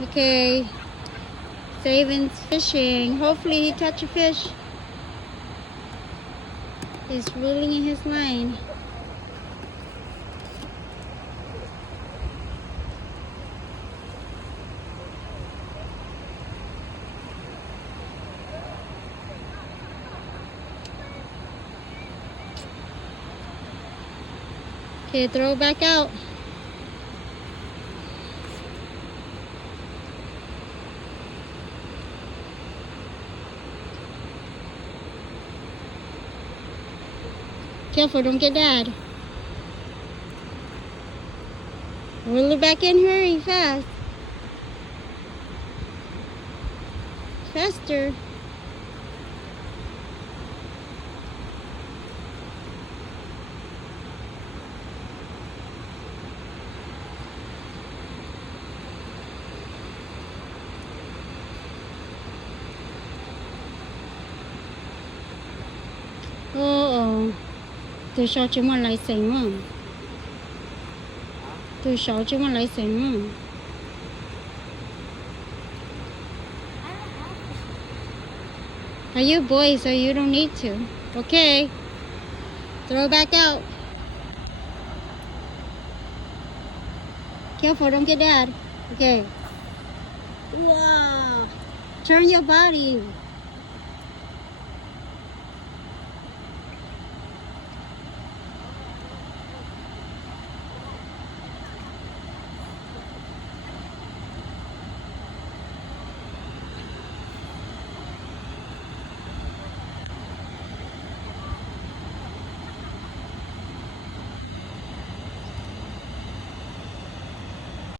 Okay. Saban's fishing. Hopefully he catch a fish. He's reeling in his line. Okay, throw it back out. Careful, don't get Dad. Reel it back in, hurry, fast. Faster. Tôi sao chứ mà lấy sánh mà. Tôi sao chứ mà lấy sánh mà. Are you a boy, so you don't need to? Okay. Throw it back out. Careful, don't get Dad. Okay. Wow. Turn your body.